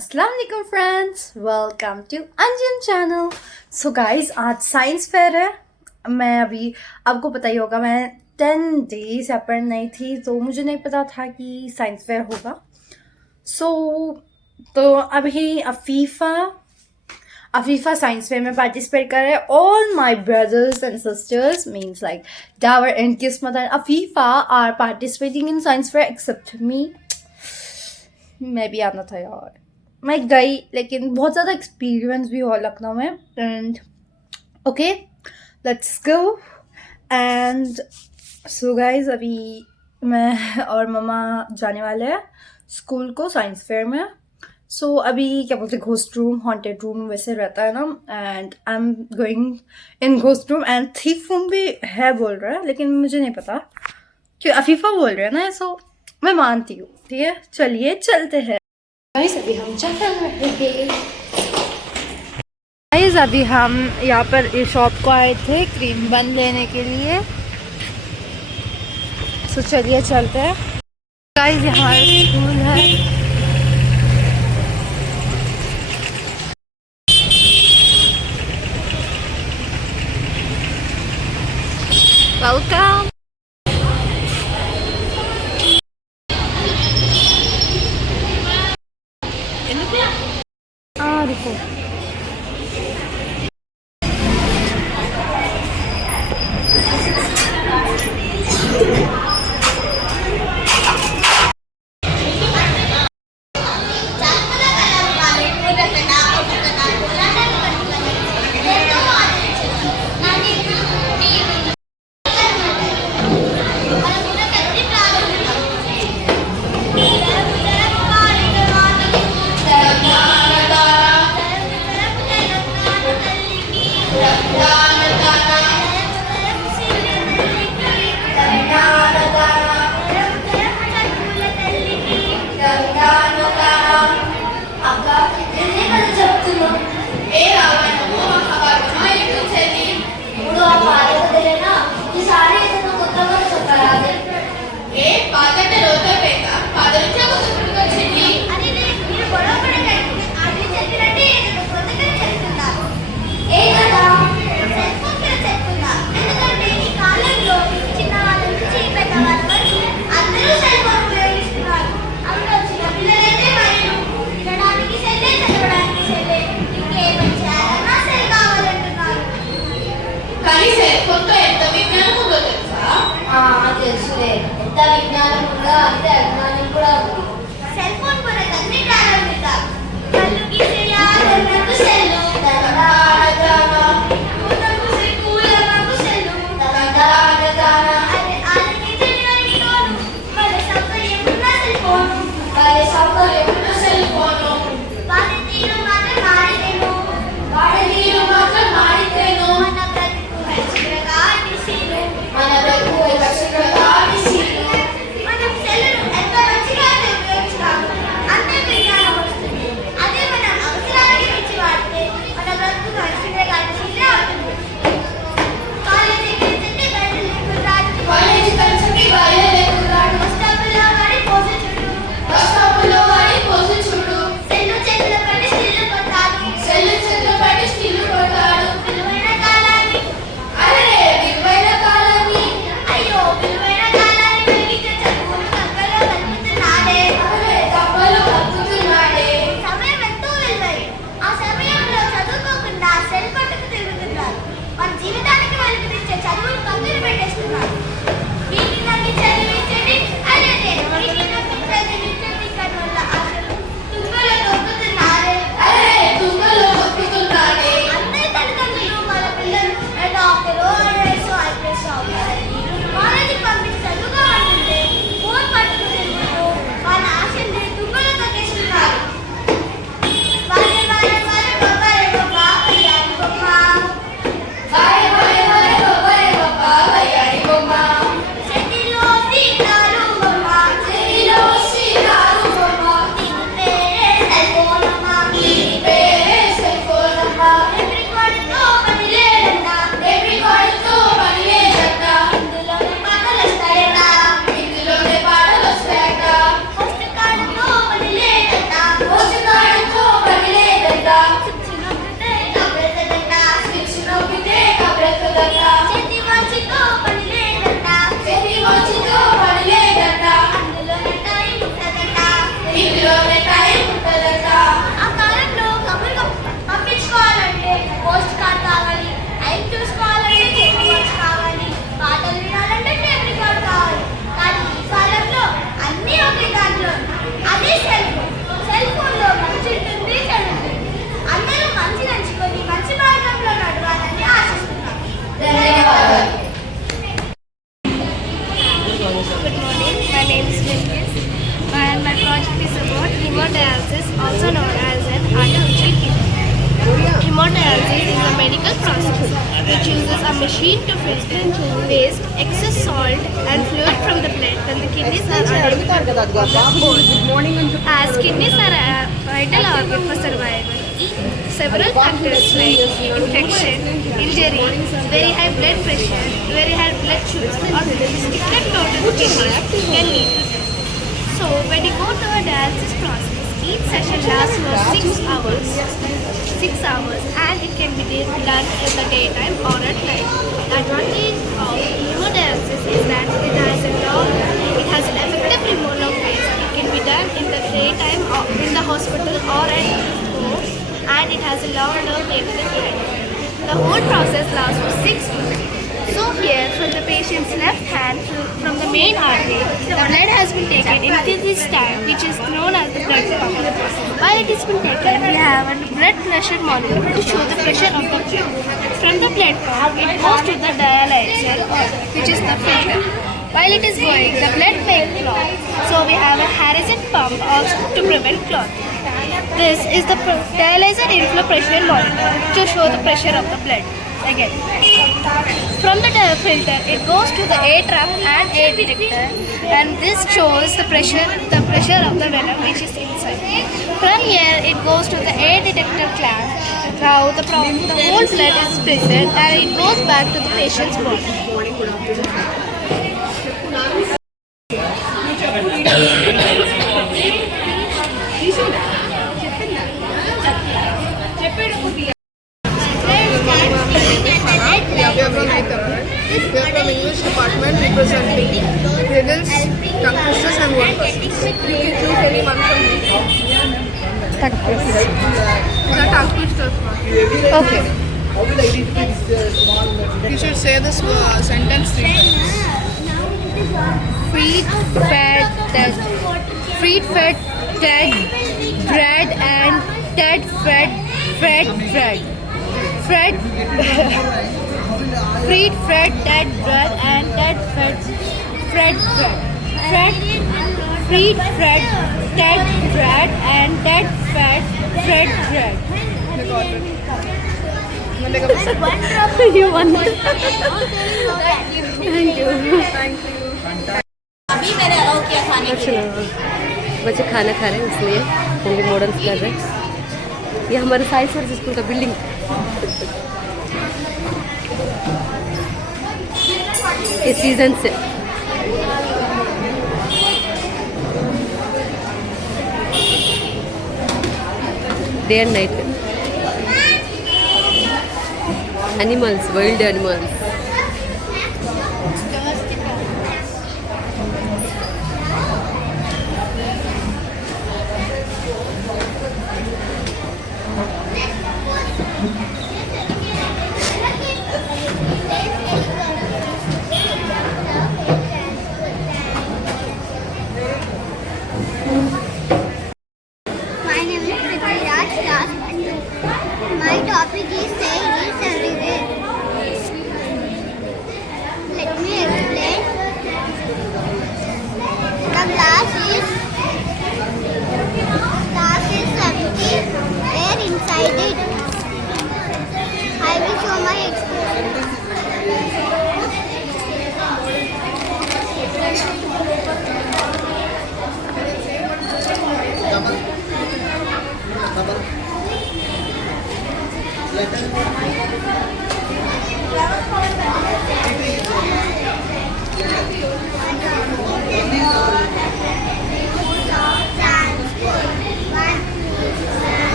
अस्सलाम वालेकुम friends, welcome to Anjan channel. So guys, आज साइंस फेयर है। मैं अभी आपको पता ही होगा, मैं 10 डेज यहाँ पर नहीं थी, तो मुझे नहीं पता था कि साइंस फेयर होगा। तो अभी अफीफ़ा साइंस फेयर में पार्टिसिपेट कर रहे हैं। All my brothers and sisters means like Dawar and Kismat and Afifa are participating in science fair except me. मैं भी आना था यार, मैं गई, लेकिन बहुत ज़्यादा एक्सपीरियंस भी हुआ लखनऊ में। And okay, let's go. And so guys, अभी मैं और मम्मा जाने वाले हैं स्कूल को साइंस फेयर में। सो अभी क्या बोलते हैं, घोस्ट रूम, हॉन्टेड रूम वैसे रहता है ना। And I am going in ghost room and thief room भी है बोल रहा है, लेकिन मुझे नहीं पता क्यों। अफीफ़ा बोल रहे हैं ना, सो मैं मानती हूँ। ठीक है, चलिए चलते हैं। गाइस, अभी हम चल रहे हैं। गाइस, अभी हम यहाँ पर इस शॉप को आए थे क्रीम बन लेने के लिए। तो चलिए चलते हैं। गाइस, यहाँ स्कूल है। वेलकम। रुको। తెలుసులే, ఎంత విజ్ఞానం ఉందో అంతే అజ్ఞానం కూడా ఉంది. సెల్ ఫోన్ కొనక అన్ని ప్రారంభిద్దాం. కళ్ళు గీసేయాలన్నకు సెల్లు, కూతకు కూలన్నకు సెల్లు, ఆలకి తెలియని నోను, వాళ్ళ సౌకర్యం ఉన్న సెల్ ఫోను, వాళ్ళ సౌకర్యం ఉన్న సెల్ ఫోను. వాడి తీరు మాత్రం మారితేను, మన బ్రతుకు హెచ్చరికగా నిశీలు, మన బ్రతుకు హెచ్చరికగా నిశీలు. మనం సెల్లును ఎంత మంచిగా ఇందులోనే టైం ఉంటుందట. ఆ కాలంలో కబుర్లు పంపించుకోవాలంటే పోస్ట్ కార్డ్ కావాలి, టైం చూసుకోవాలంటే చేతి వాచ్ కావాలి, పాటలు వినాలంటే టేప్ రికార్డ్ కావాలి. కానీ ఈ కాలంలో అన్నీ ఒకే దాంట్లో, అదే సెల్ ఫోన్. సెల్ ఫోన్లో మంచి ఉంటుంది, చెడు ఉంటుంది. అందరూ మంచి నడుచుకొని మంచి మార్గంలో నడవాలని ఆశిస్తున్నాం. ధన్యవాదాలు. Good morning, my name is Bilkis and my project is about hemodialysis, also known as an artificial kidney. Hemodialysis is a medical process which uses a machine to filter waste, excess salt and fluid from the blood when the kidneys are unable to hold. As kidneys are a vital organ for survival, several factors like infection, injury, very high blood pressure, very high blood sugar or restricted flow to the kidneys can lead to death. So when you go to a dialysis process, each session lasts for 6 hours. 6 hours and it can be done in the daytime or at night. The advantage of hemodialysis is that it has an effective removal of waste. It can be done in the daytime or in the hospital or at home, and it has a long-term maintenance time. The whole process lasts for 6 weeks. So here, from the patient's left hand, from the main artery, the blood has been taken into this tank, which is known as the blood pump. While it has been taken, we have a blood pressure monitor to show the pressure of the blood. From the blood pump, it goes to the dialyzer, which is the filter. While it is going, the blood may clot. So we have a Harrison pump also to prevent clot. This is the dialyzer inflow pressure monitor to show the pressure of the blood. Again, from the filter, it goes to the air trap and air detector, and this shows the pressure of the venom which is inside. From here, it goes to the air detector clamp. Now the whole blood is filtered and it goes back to the patient's body. We are from Hyderabad. We are from English department representing Riddles, tongue twisters and word puzzles. You can choose any one from these. The tongue twisters one. Okay. You should say this sentence 3 times. Feet, fat, dead. Feet, fat, dead. Bread and dead, fat, bread. Fat. Feet, fat, dead bread and dead fat, bread. Fat, feet, fat, dead bread and dead fat, bread. You got it. You won. Thank you. Thank you. अभी मैंने allow किया खाने के लिए। बच्चे खाना खा रहे हैं इसलिए होंगे मॉडर्न कर रहे हैं। ये हमारे साइंस सर्विस स्कूल का बिल्डिंग इस सीजन से day and night animals, wild animals. My name is Prithviraj Das. My topic is saying is everywhere.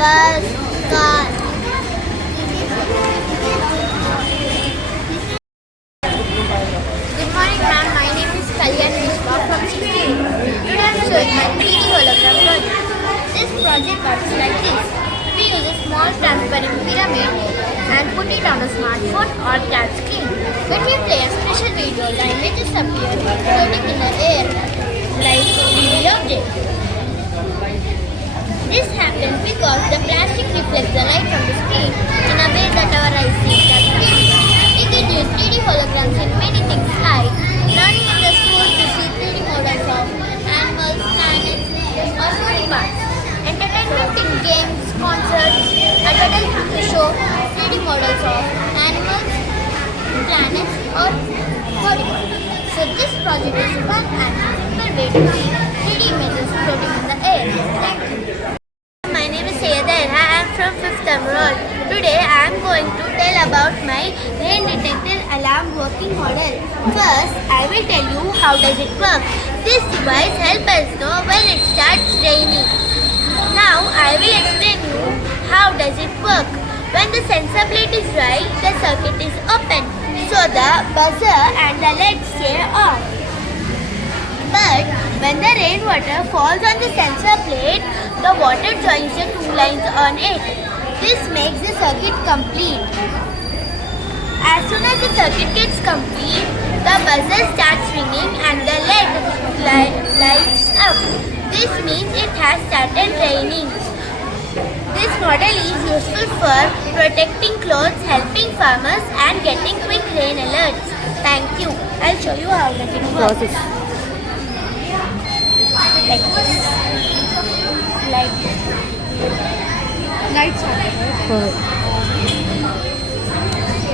bus, car. Good morning, ma'am. My name is Kalyan Vishwa from 16. Today I am showing my 3D hologram project. This project works like this. We use a small transparent pyramid and put it on a smartphone or touch screen. When we play a special video, the images appear floating in the air like 3D objects. This happens because the plastic reflects the light from the screen in a way that our eyes see it as 3D. We can use 3D holograms in many things like learning in the school to see 3D models of animals, planets, or moving parts. Entertainment in games, concerts, advertising to show 3D models of animals, planets, or body parts. So this project is a fun and simple way to see 3D images floating in the air. Thank you. My name is Sayeda and I am from 5th Emerald. Today I am going to tell about my rain detector alarm working model. First, I will tell you how does it work. This device helps us know when it starts raining. Now I will explain you how does it work. When the sensor plate is dry, the circuit is open, so the buzzer and the LED stay off. But when the rainwater falls on the sensor plate, the water joins the two lines on it. This makes the circuit complete. As soon as the circuit gets complete, the buzzer starts ringing and the LED lights up. This means it has started raining. This model is useful for protecting clothes, helping farmers and getting quick rain alerts. Thank you. I'll show you how does it work. Process. Like this. Like this. Lights on.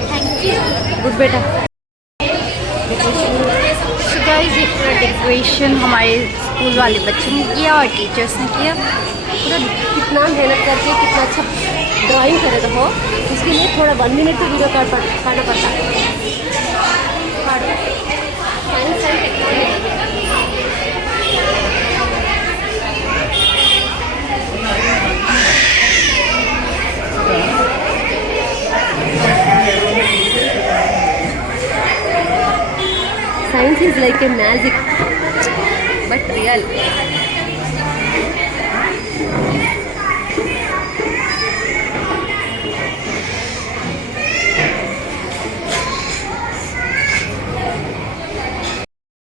Thank you. Good बेटा. So guys, ये पूरा decoration हमारे school वाले बच्चों ने किया और teachers ने किया. पूरा कितना मेहनत करके कितना अच्छा ड्राइंग करे तो हो, उसके लिए थोड़ा 1 मिनट तो वीडियो काटना पड़ता है. Science and technology. Science is like a magic, but real.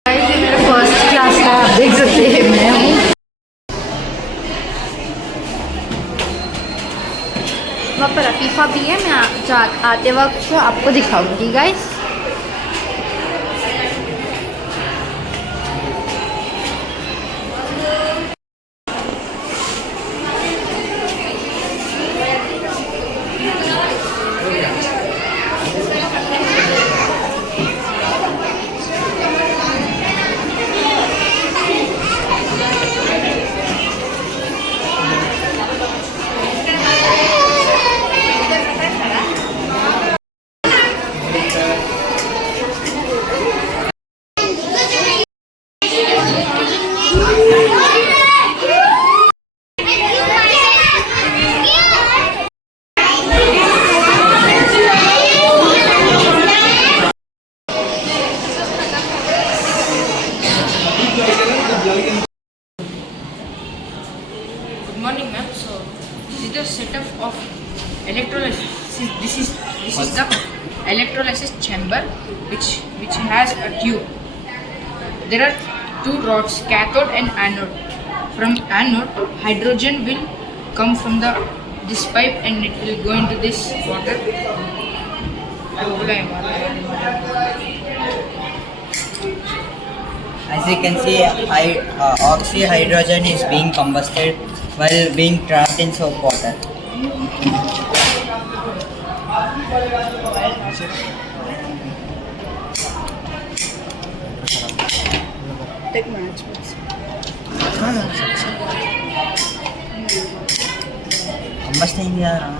Guys, ये मेरा फर्स्ट क्लास का आप देख सकते हैं मैं हूँ. वहाँ पर अफीफा भी है. मैं आते वक्त आपको दिखाऊंगी guys. Good morning, ma'am. So this is the setup of electrolysis. This is the electrolysis chamber, which has a tube. There are two rods, cathode and anode. From anode, hydrogen will come from this pipe and it will go into this water. As you can see, oxyhydrogen is being combusted while being trapped in soap water. Combust नहीं आ रहा.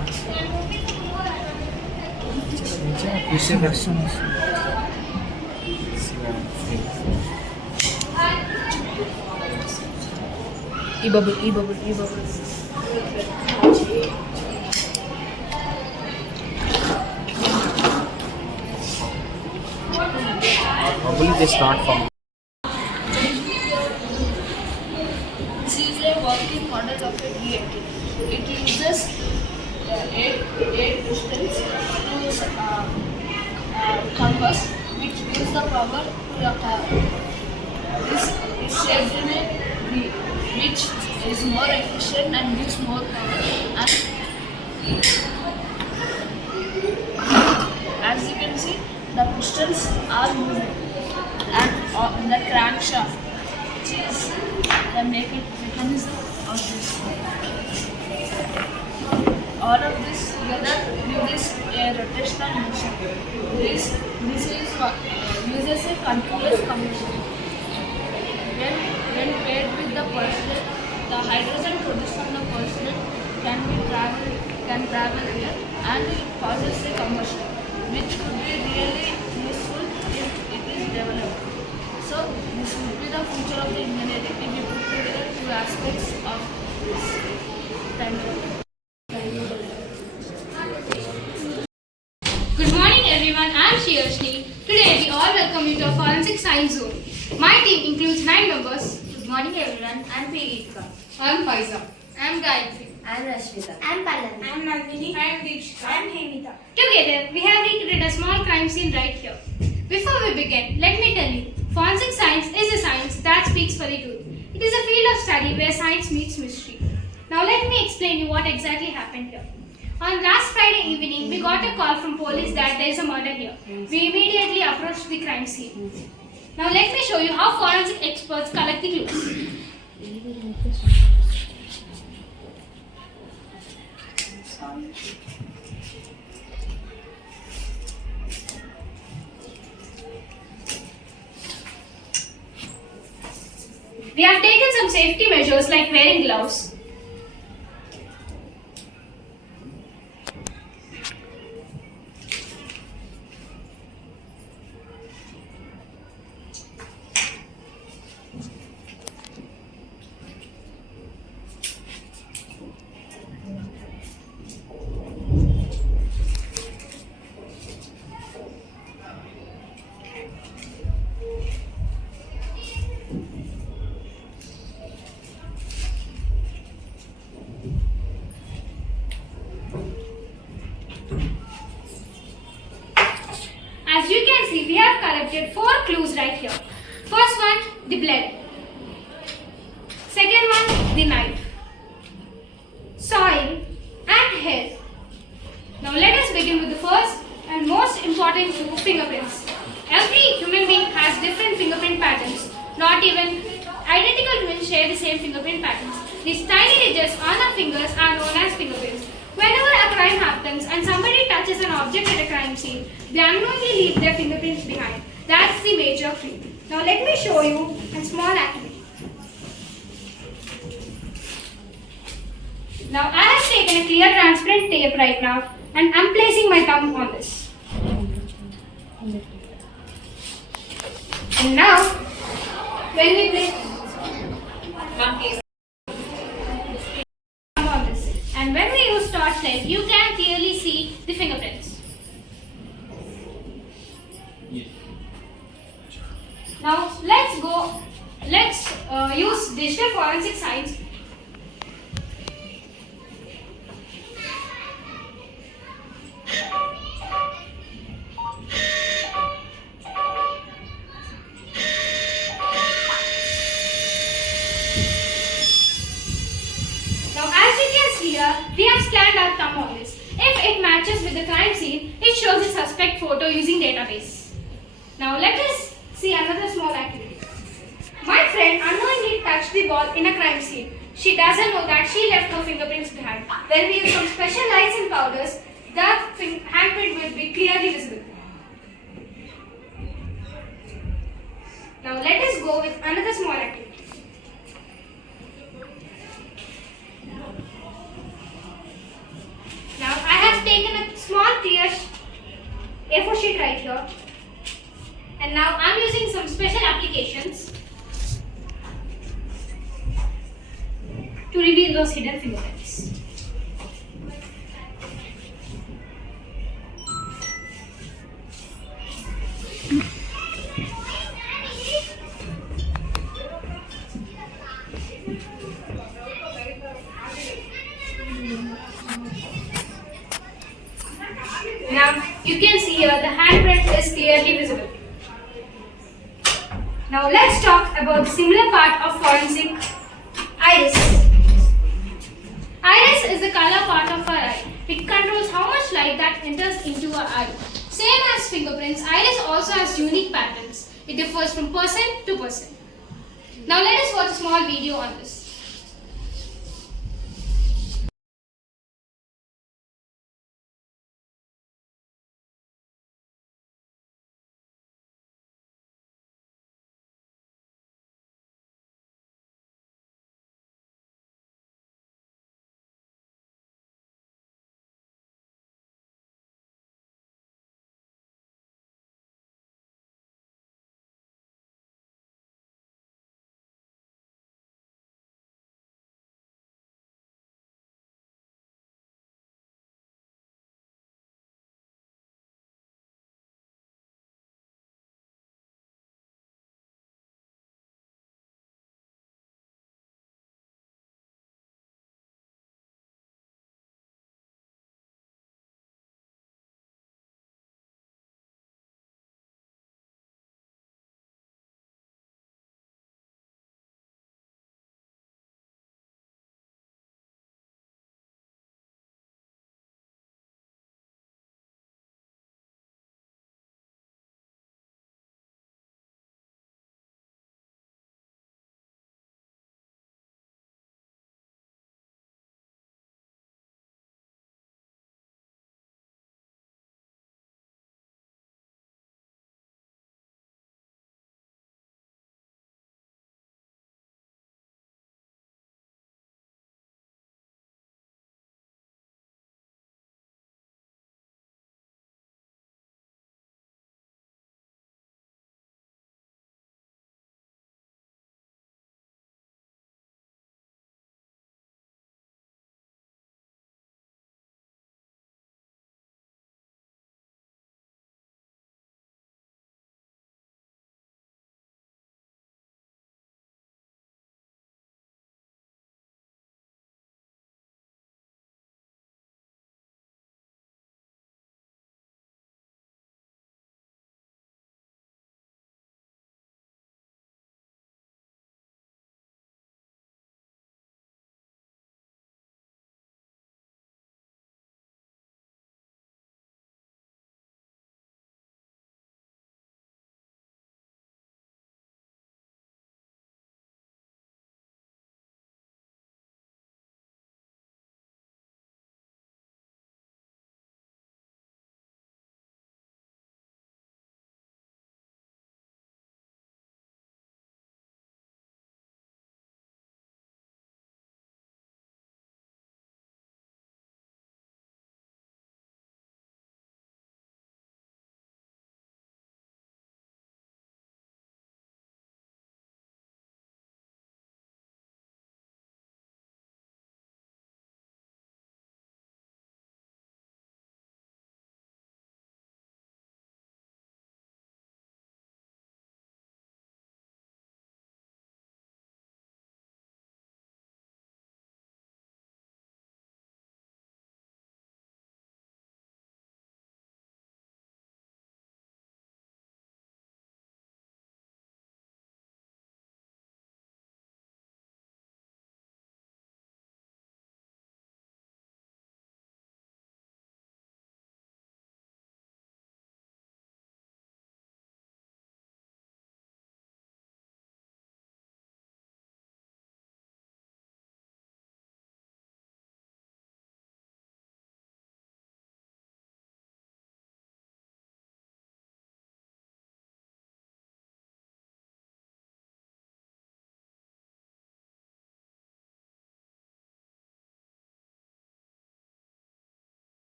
E-bubble. Probably they start from. This is a working model of a reactor. It uses eight pistons to combust, which gives the power to the car. This is shaped in a V, which is more efficient and gives more power. And as you can see, the pistons are moving, and the crankshaft, which is the mechanism of this. All of this together gives a rotational motion. This uses a continuous combustion. When paired with the porcelain, the hydrogen produced from the porcelain can travel here, and it causes a combustion, which could be really useful if it is developed. So this would be the future of the engineering if we put together two aspects of this. Thank you. Good morning everyone, I am Shiyashni. Today we all welcome you to our Forensic Science Zone. My team includes 9 members. Good morning everyone. I'm Preetika. I am Faiza. I am Gayatri. I'm Rashmita. I'm Pallavi. I'm Nandini. I am Deepshika. I'm Hemita. Together we have recreated a small crime scene right here. Before we begin, let me tell you, forensic science is a science that speaks for the truth. It is a field of study where science meets mystery. Now let me explain you what exactly happened here. On last Friday evening, we got a call from police that there is a murder here. We immediately approached the crime scene. Now let me show you how forensic experts collect the clues. We have taken some safety measures like wearing gloves. As you can see, we have collected 4 clues right here. First one, the blood. Second one, the knife, soil and hair. Now let us begin with the first and most important clue, fingerprints. Every human being has different fingerprint patterns. Not even identical twins share the same fingerprint patterns. These tiny ridges on our fingers are known as fingerprints. Whenever a crime happens and somebody touches an object at a crime scene, they unknowingly leave their fingerprints behind. That's the major clue. Now let me show you a small activity. Now I have taken a clear transparent tape right now and I'm placing my thumb on this. And now, when we place on this, and when we use torchlight, you can clearly see the fingerprints. Now let's use digital forensic science. Now as you can see here, we have scanned our thumb on this. If it matches with the crime scene, it shows the suspect photo using database. Now let us see another small activity. My friend unknowingly touched the ball in a crime scene. She doesn't know that she left her fingerprints behind. When we use some special lights and powders, the handprint will be clearly visible. Now let us go with another small activity. Now I have taken a small clear A4 sheet right here, and now I'm using some special applications to reveal those hidden fingerprints. Now you can see here the handprint is clearly visible. Now let's talk about the similar part of forensic iris. Iris is the color part of our eye. It controls how much light that enters into our eye. Same as fingerprints, iris also has unique patterns. It differs from person to person. Now let us watch a small video on this.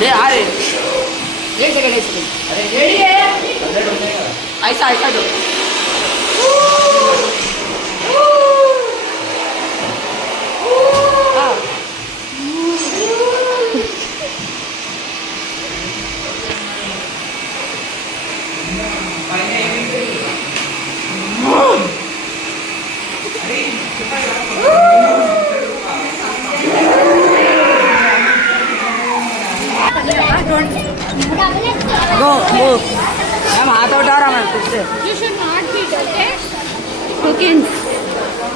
ले आ रे 1 second अरे ready है ऐसा ऐसा दो गो ma'am हाथ उठा रहा मैं फिर से You should not hit, okay?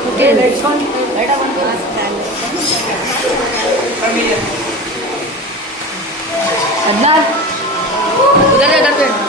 Okay let's on light on Adnan उधर पे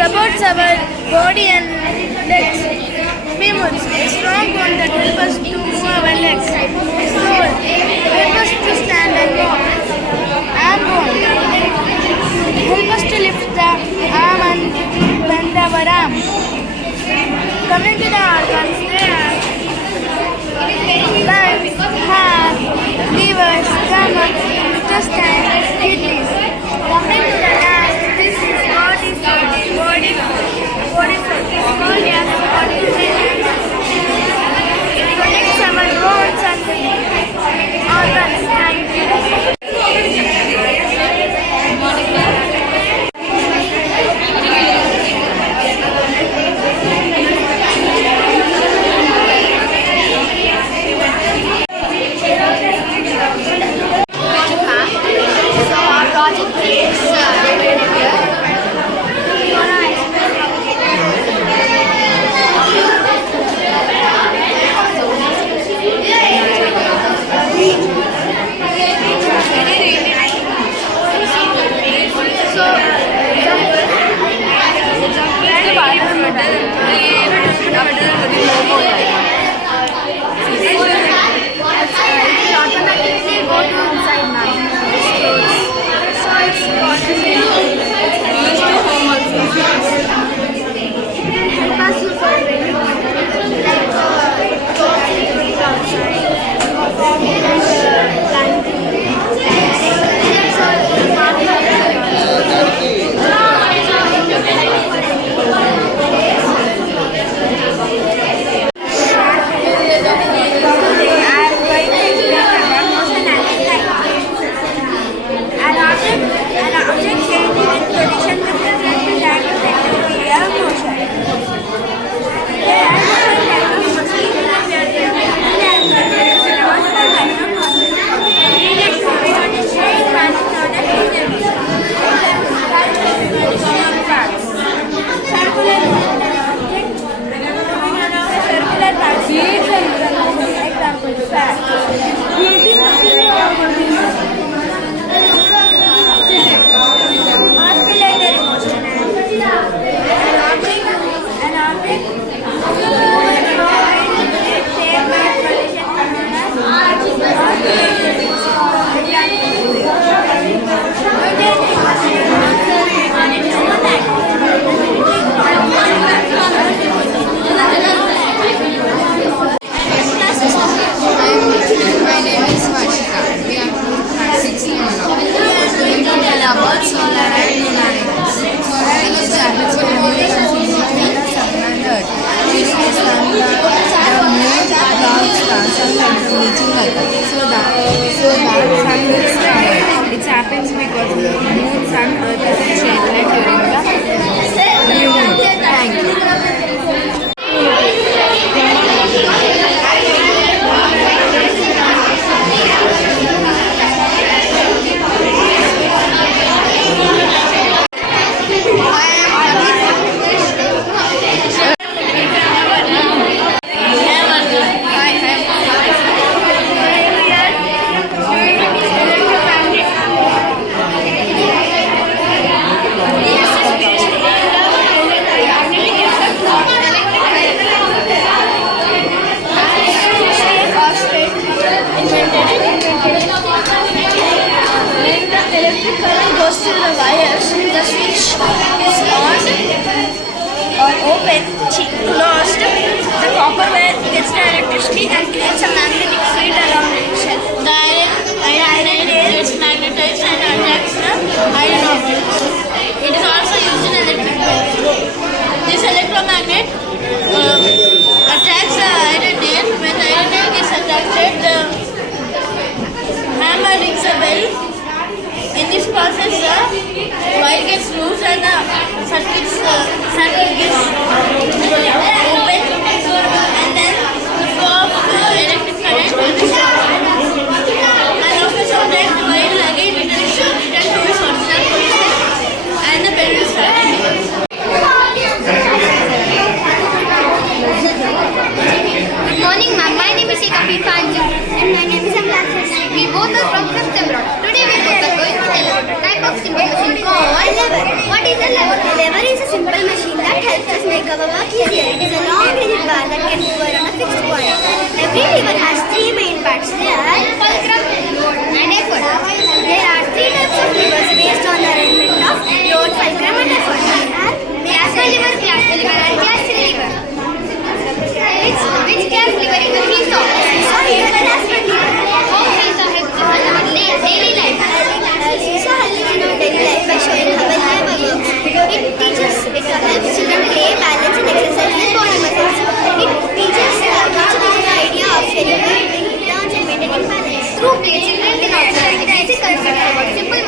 supports our body and legs. Femurs, a strong bone that helps us to move our legs. Soul, help us to stand and walk. Arm bone, help us to lift the arm and bend our arm. Coming to the organs, they are lungs, heart, liver, stomach, intestine, kidneys. Coming to the last, this is body food. Body food is called as body food. It protects our bones and organs and an object electric current goes through the wires, the switch is on or open, closed. The copper wire gets the electricity and creates a magnetic field around itself. The iron gets magnetized and attracts the iron objects. It is also used in electric bells. This electromagnet attracts the iron nail. When the iron nail gets attracted, the hammer rings a bell. In this process, the wire gets loose and the circuit gets open, and then the flow of electric current will be stopped. And after some time, the wire will again return to its original position, and the bell will start again. Good morning, ma'am. My name is Ekafi Fanju. And my name is Amlakshmi. We both are from 5th Abroad. Today we both are going to tell about a type of simple machine called a lever. What is a lever? A lever is a simple machine that helps us make our work easier. It is a long-rigid bar that can move around a fixed point. Every lever has three main parts. They are fulcrum, load, and effort. There are three types of levers based on the arrangement of load, fulcrum, and effort. Plasma lever, plasma lever, and plastic lever. Which gas lever is the seesaw? Seesaw is the plasma lever. How seesaw helps us in our daily life? Seesaw helps in our daily life by showing how a lever works. It helps children play, balance, and exercise their body muscles. It teaches the idea of sharing, turns, and maintaining balance. Through play, children can observe the basic concept about simple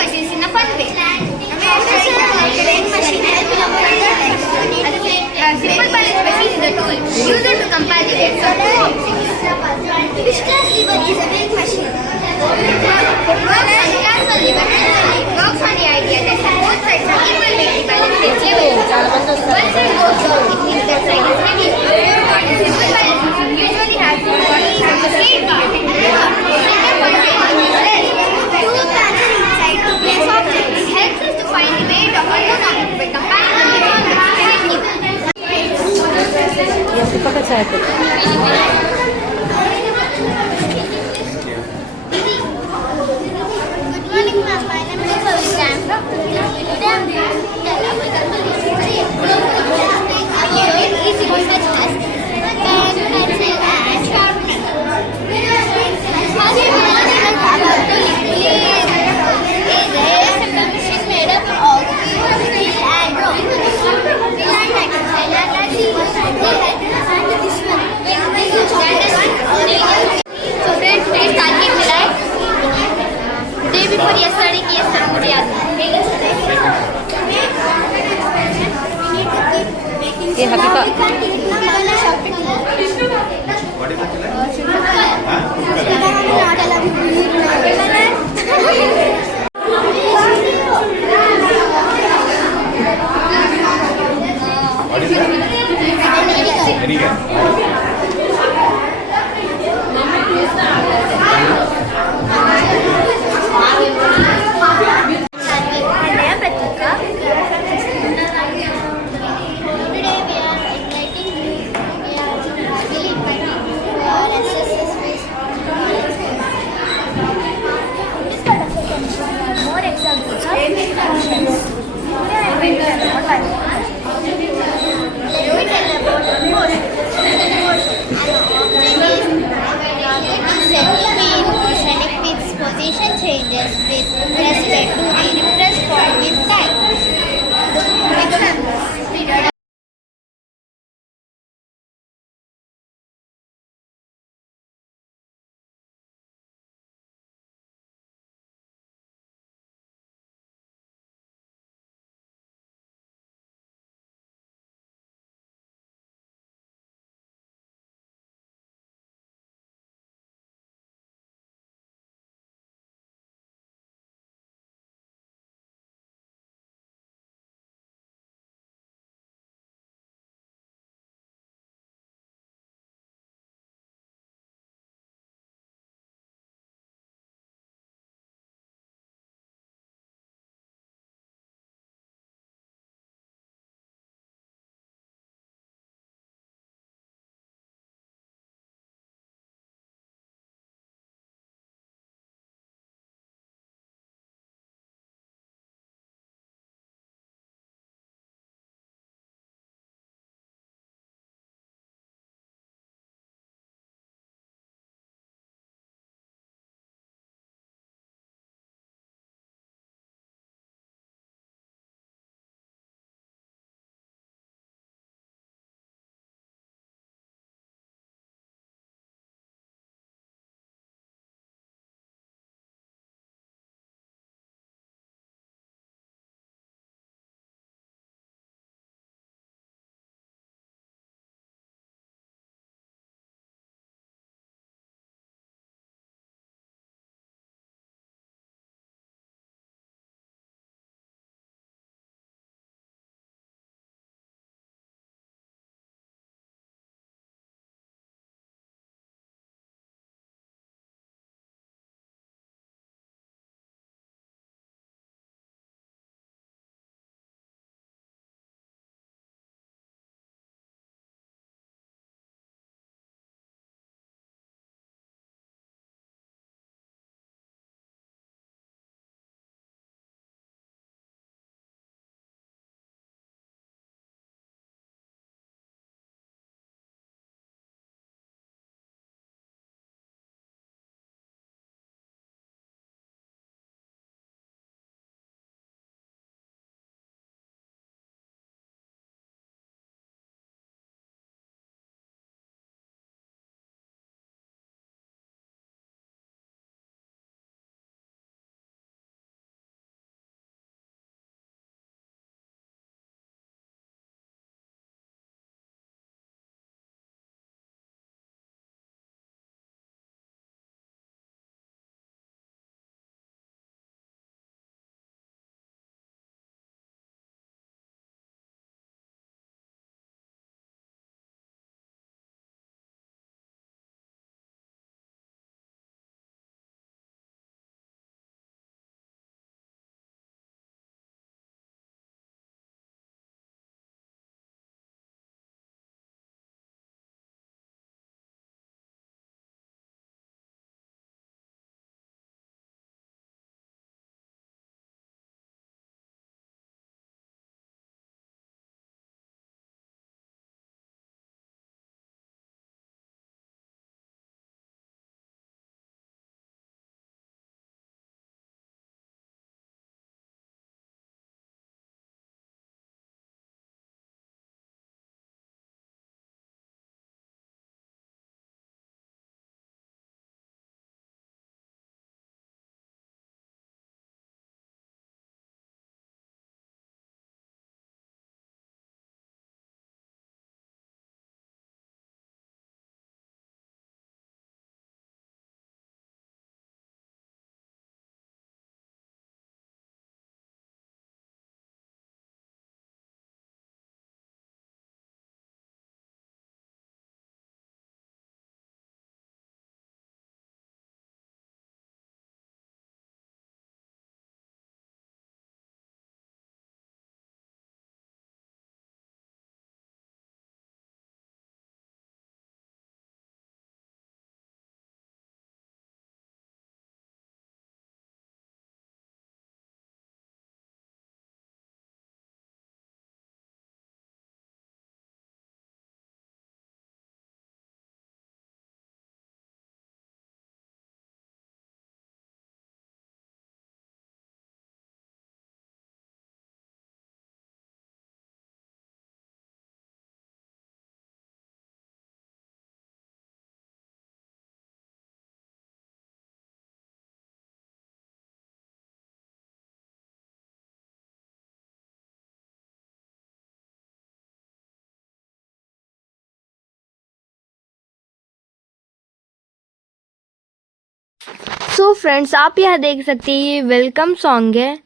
so friends, आप यहाँ देख सकते हैं ये welcome song है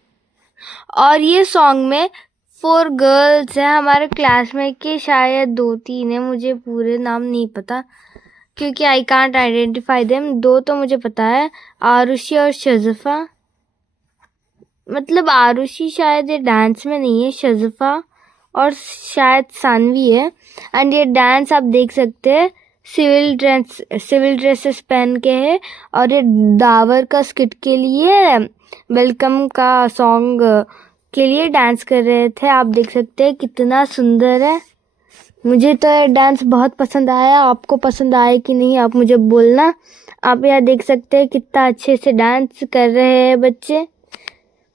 और ये song में 4 गर्ल्स हैं हमारे क्लास में के, शायद 2-3 है, मुझे पूरे नाम नहीं पता क्योंकि आई कांट आइडेंटिफाई देम। 2 तो मुझे पता है, आरुषि और शज़फ़ा। मतलब आरुषि शायद ये डांस में नहीं है, शज़फ़ा और शायद सानवी है। एंड ये डांस आप देख सकते हैं सिविल ड्रेसेस पहन के है और ये डावर का स्किट के लिए, वेलकम का सॉन्ग के लिए डांस कर रहे थे। आप देख सकते हैं कितना सुंदर है। मुझे तो ये डांस बहुत पसंद आया। आपको पसंद आया कि नहीं आप मुझे बोलना। आप यहाँ देख सकते हैं कितना अच्छे से डांस कर रहे हैं बच्चे।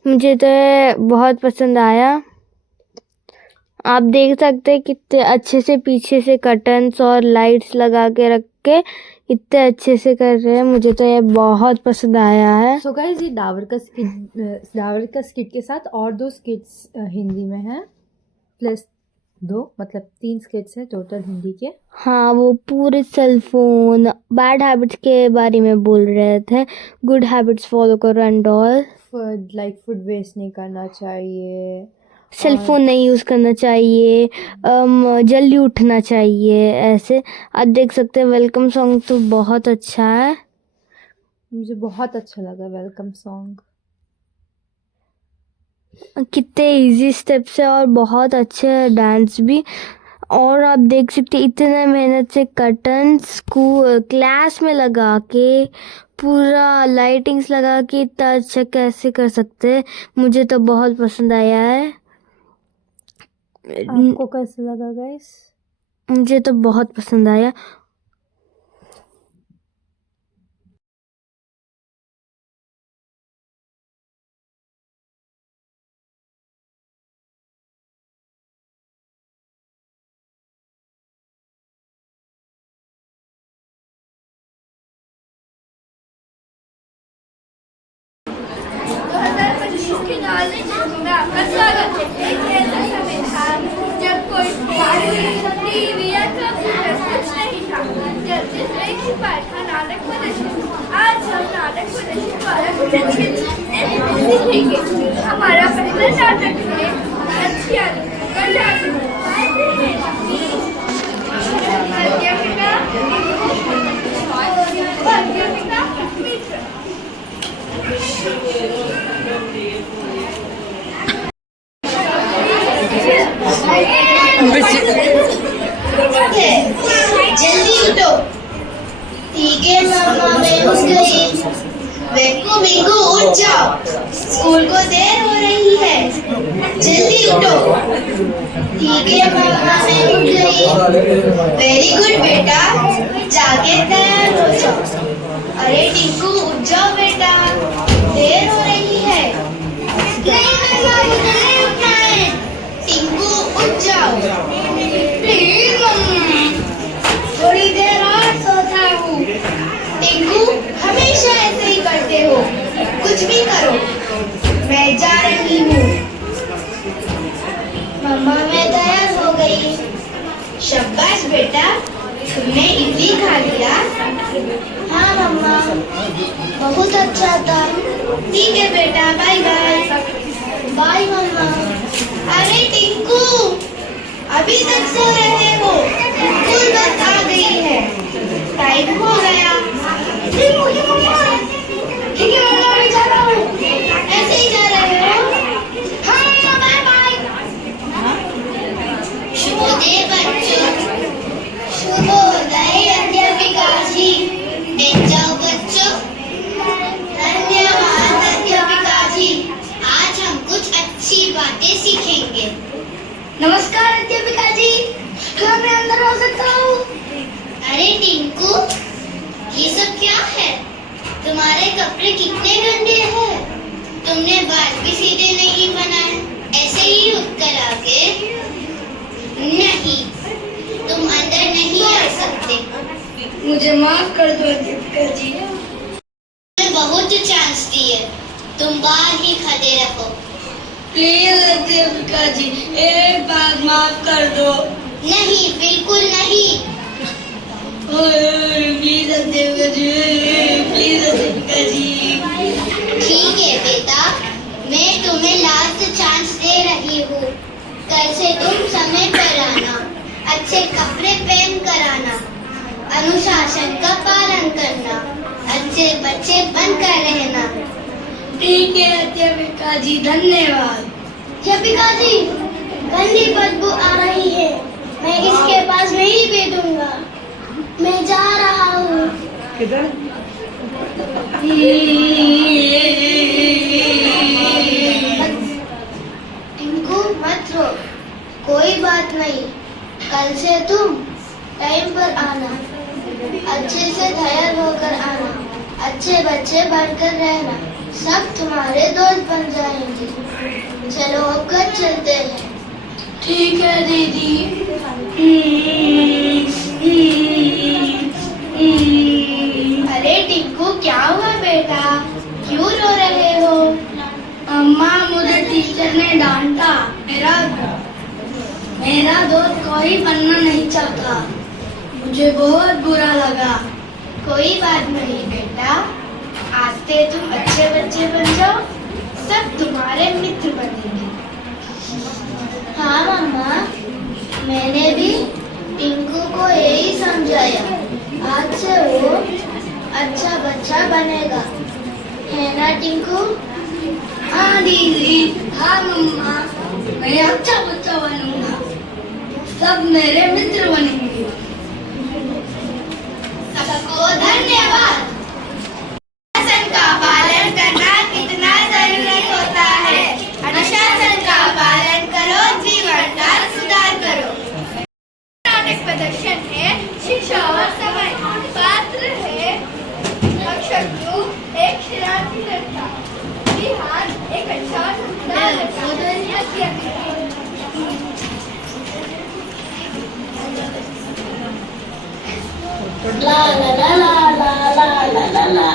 मुझे तो ये बहुत पसंद आया। आप देख सकते हैं कितने अच्छे से पीछे से कर्टन्स और लाइट्स लगा के रख के इतने अच्छे से कर रहे हैं। मुझे तो ये बहुत पसंद आया है। सो गाइस, ये डावर का स्किट के साथ और 2 स्किट्स हिंदी में है, प्लस 2 मतलब 3 स्किट्स है टोटल हिंदी के। हाँ, वो पूरे सेलफोन बैड हैबिट्स के बारे में बोल रहे थे। गुड हैबिट्स फॉलो करो एंड ऑल। फूड वेस्ट नहीं करना चाहिए, सेलफोन नहीं यूज़ करना चाहिए, जल्दी उठना चाहिए, ऐसे आप देख सकते हैं। वेलकम सॉन्ग तो बहुत अच्छा है, मुझे बहुत अच्छा लगा वेलकम सॉन्ग। कितने इजी स्टेप्स है और बहुत अच्छे डांस भी। और आप देख सकते हैं इतने मेहनत से कर्टन्स क्लास में लगा के, पूरा लाइटिंग्स लगा के इतना अच्छा कैसे कर सकते हैं। मुझे तो बहुत पसंद आया है। आपको कैसा लगा गाइस? मुझे तो बहुत पसंद आया। की नॉलेज में आपका स्वागत है। एक ऐसा समय था जब कोई टीवी या कंप्यूटर कुछ नहीं था। जब जिस एक ही पाठ का नाटक प्रदर्शित। आज हम नाटक प्रदर्शित द्वारा कुछ अच्छी चीजें सीखेंगे। हमारा पहला नाटक है अच्छी आदतों का जादू। जल्दी उठो। ठीक है मामा, मैं उठ गई। वेक्कू बिंगू उठ जाओ, स्कूल को देर हो रही है। जल्दी उठो। ठीक है मामा, मैं उठ गई। वेरी गुड बेटा, जाके तैयार हो जाओ। अरे टिंकू उठ जाओ बेटा, देर हो रही है। नहीं मामा, मुझे नहीं उठना है। टिंकू उठ जाओ प्लीज मम्मा, थोड़ी देर और सोता हूँ। टिंकू हमेशा ऐसे ही करते हो, कुछ भी करो। मैं जा रही हूँ। मम्मा मैं तैयार हो गई। शाबाश बेटा, तुमने इडली खा लिया? हाँ मम्मा, बहुत अच्छा था। ठीक है बेटा, बाय बाय। बाय मम्मा। अरे टिंकू, अभी तक सो रहे हो? स्कूल बस आ गई है, टाइम हो गया। ठीक है मम्मा, मैं जा रहा हूँ। ऐसे ही जा रहे हो? हाँ मम्मा, बाय बाय। शुभोदय बच्चों। शुभोदय अध्यापिका जी। बैठ जाओ बच्चों। धन्यवाद अध्यापिका जी। आज हम कुछ अच्छी बातें सीखेंगे। नमस्कार अध्यापिका जी, क्या मैं अंदर आ सकता हूँ? अरे टिंकू, ये सब क्या है? तुम्हारे कपड़े कितने गंदे हैं। तुमने बाल भी सीधे नहीं बनाए, ऐसे ही उठकर आ गए। नहीं, तुम अंदर नहीं आ सकते। मुझे माफ कर दो अध्यापिका जी। तुम्हें बहुत चांस दिए, तुम बाहर ही खड़े रहो। प्लीज अध्यापिका जी, एक बार माफ कर दो। नहीं, बिल्कुल नहीं। प्लीज अध्यापिका जी, प्लीज अध्यापिका जी। मैं तुम्हें लास्ट चांस दे रही हूँ। कल से तुम समय पर आना, अच्छे कपड़े पहन कर आना, अनुशासन का पालन करना, अच्छे बच्चे बनकर रहना। ठीक है अध्यापिका जी, धन्यवाद। अध्यापिका जी, गंदी बदबू आ रही है, मैं इसके पास नहीं बैठूंगा, मैं जा रहा हूँ। किधर? टिंकू मत रो, कोई बात नहीं, कल से तुम टाइम पर आना, अच्छे से तैयार होकर आना, अच्छे बच्चे बनकर रहना, सब तुम्हारे दोस्त बन जाएंगे। चलो होकर चलते हैं। ठीक है दीदी। अरे टिंकू, क्या हुआ बेटा, क्यों रो रहे हो? अम्मा, मुझे टीचर ने डांटा। मेरा दोस्त कोई बनना नहीं चाहता, मुझे बहुत बुरा लगा। कोई बात नहीं बेटा, आज से तुम अच्छे बच्चे बन जाओ, सब तुम्हारे मित्र बनेंगे। हाँ मम्मा, मैंने भी टिंकू को यही समझाया, आज से वो अच्छा बच्चा बनेगा, है ना टिंकू? हाँ दीदी, हाँ मम्मा, मैं अच्छा बच्चा बनूंगा, सब मेरे मित्र बनेंगे। सबको धन्यवाद। अनुशासन का पालन करना कितना जरूरी होता है। अनुशासन का पालन करो, जीवन का सुधार करो। नाटक प्रदर्शन है शिक्षा और समय, पात्र है अक्षरु, एक शरारती लड़का, बिहार एक अच्छा ला ला ला ला ला ला ला ला ला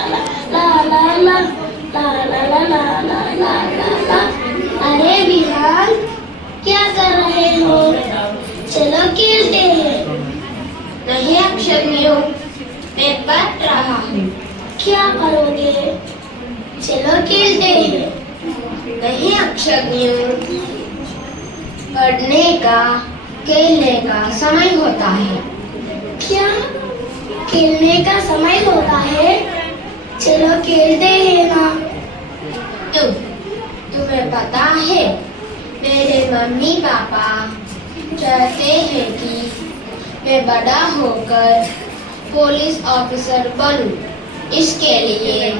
ला ला ला ला ला ला ला ला ला। अरे विहान, क्या कर रहे हो? चलो खेलते हैं। नहीं अक्षरनियों, मैं पढ़ रहा हूँ। क्या करोगे? चलो खेलते हैं। नहीं अक्षरनियों, पढ़ने का खेलने का समय होता है। क्या खेलने का समय होता है? चलो खेलते हैं ना। तुम्हें पता है, मेरे मम्मी पापा चाहते हैं कि मैं बड़ा होकर पुलिस ऑफिसर बनूं। इसके लिए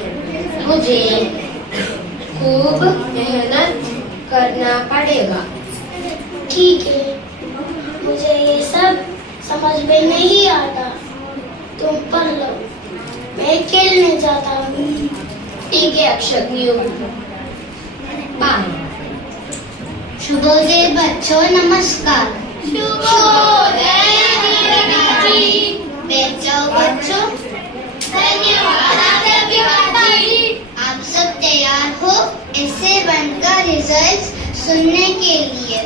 मुझे खूब मेहनत करना पड़ेगा। ठीक है, मुझे ये सब समझ में नहीं आता, तुम पढ़ लो, मैं खेलने जाता हूँ। ठीक है अक्षरनियों, बाय। शुभोदय बच्चों, नमस्कार। शुभोदय जी। बैठ जाओ बच्चों। धन्यवाद अध्यापिका जी। आप सब तैयार हो इससे बनकर रिजल्ट सुनने के लिए?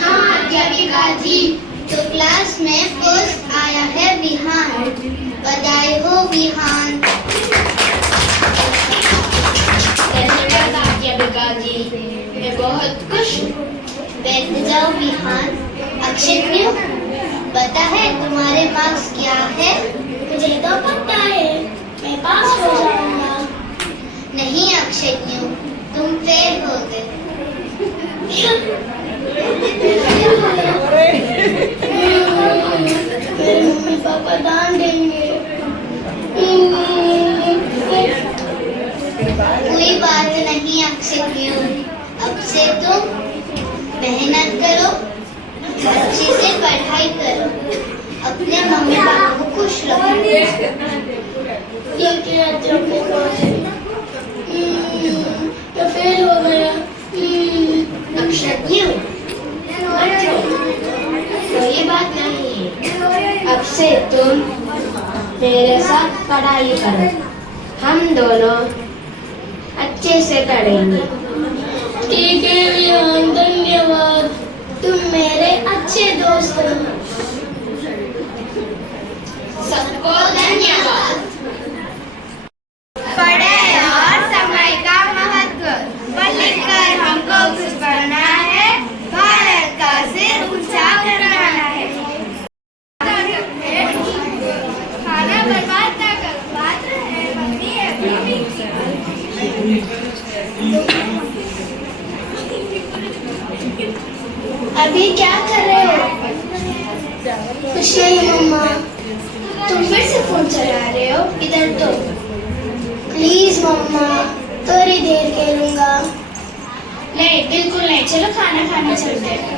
हाँ अध्यापिका जी। तो क्लास में फर्स्ट आया है विहान, बधाई हो विहान। धन्यवाद अध्यापिका जी, मैं बहुत खुश हूँ। बैठ जाओ विहान। अक्षरनियों, पता है तुम्हारे मार्क्स क्या है? मुझे तो पता है, मैं पास हो जाऊंगा। नहीं अक्षरनियों, तुम फेल हो गए। मेरे मम्मी पापा डांट देंगे। कोई बात नहीं अक्षरनियों, अब से तुम मेहनत करो, अच्छे से पढ़ाई करो, अपने मम्मी पापा को खुश रखो। ठीक है अध्यापिका जी। मैं फेल हो गया। अक्षरनियों, कोई बात नहीं है, अब से तुम मेरे साथ पढ़ाई करो, हम दोनों अच्छे से पढ़ेंगे। ठीक है विहान, धन्यवाद, तुम मेरे अच्छे दोस्त हो। सबको धन्यवाद। पढ़ाई और समय का महत्व। अभी क्या कर रहे हो? कुछ नहीं मम्मा। तुम फिर से फोन चला रहे हो? इधर तो। प्लीज मम्मा, थोड़ी देर खेलूंगा। नहीं, बिल्कुल नहीं। चलो खाना खाने चलते हैं।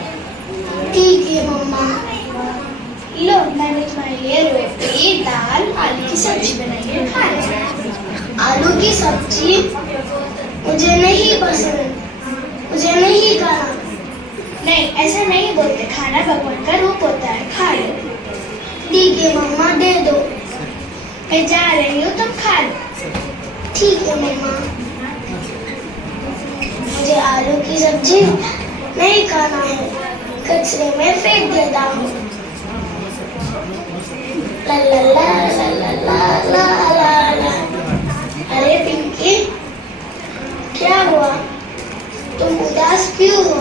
ठीक है मम्मा। लो, मैंने तुम्हारे लिए रोटी, दाल, आलू की सब्जी बनाई है, खा लो। आलू की सब्जी मुझे नहीं पसंद, मुझे नहीं खाना। नहीं, ऐसा नहीं बोलते। खाना भगवान का रूप होता है, खा लो। ठीक है मम्मा, दे दो। मैं जा रही हूँ, तुम खा लो। ठीक है मम्मा। मुझे आलू की सब्जी नहीं खाना है, कचरे में फेंक देता हूँ। ला ला ला ला ला ला ला ला। अरे पिंकी, क्या हुआ? तुम उदास क्यों हो?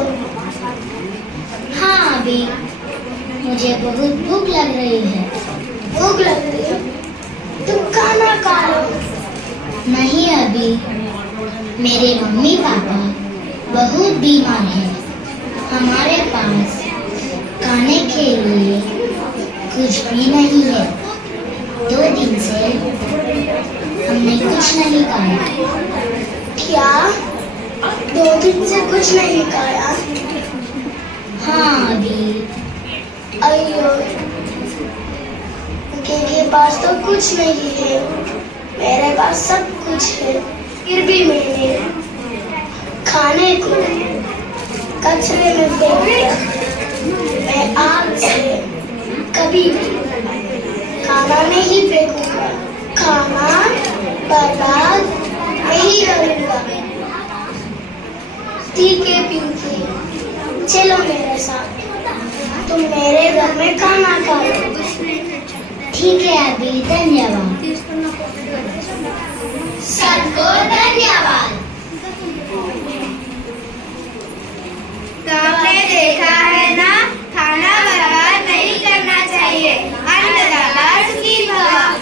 हाँ अभी मुझे बहुत भूख लग रही है। भूख लग रही है? तुम खाना खा लो। नहीं अभी, मेरे मम्मी पापा बहुत बीमार हैं। हमारे पास खाने के लिए कुछ भी नहीं है। 2 दिन से हमने कुछ नहीं खाया। क्या? 2 दिन से कुछ नहीं खाया? हाँ अभी। अयो, उनके पास तो कुछ नहीं है, मेरे पास सब कुछ है। फिर भी मैंने खाने को कचरे में फेंक दिया। मैं आज से कभी खाना नहीं फेंकूंगा, खाना बर्बाद नहीं करूंगा। ठीक है पिंकी, चलो मेरे साथ, तुम मेरे घर में खाना खा लो। ठीक है अभी, धन्यवाद। सबको धन्यवाद। तो आपने देखा है ना, खाना बर्बाद नहीं करना चाहिए। अन्नदाता सुखी भव।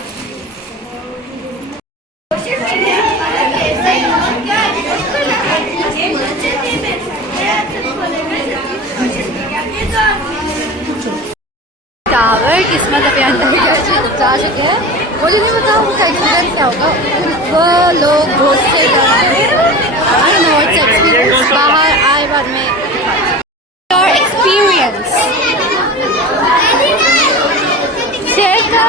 टावर किस्मत अभी अंदर जा चुके हैं। मुझे नहीं पता उनका एक्सपीरियंस क्या होगा। वो लोग बहुत से एक्सपीरियंस बाहर आए बाद में। योर एक्सपीरियंस शेयर कर।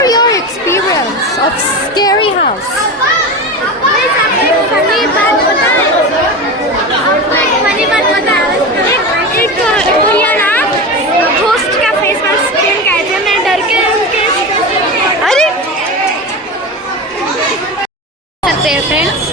Your experience of scary house. Friends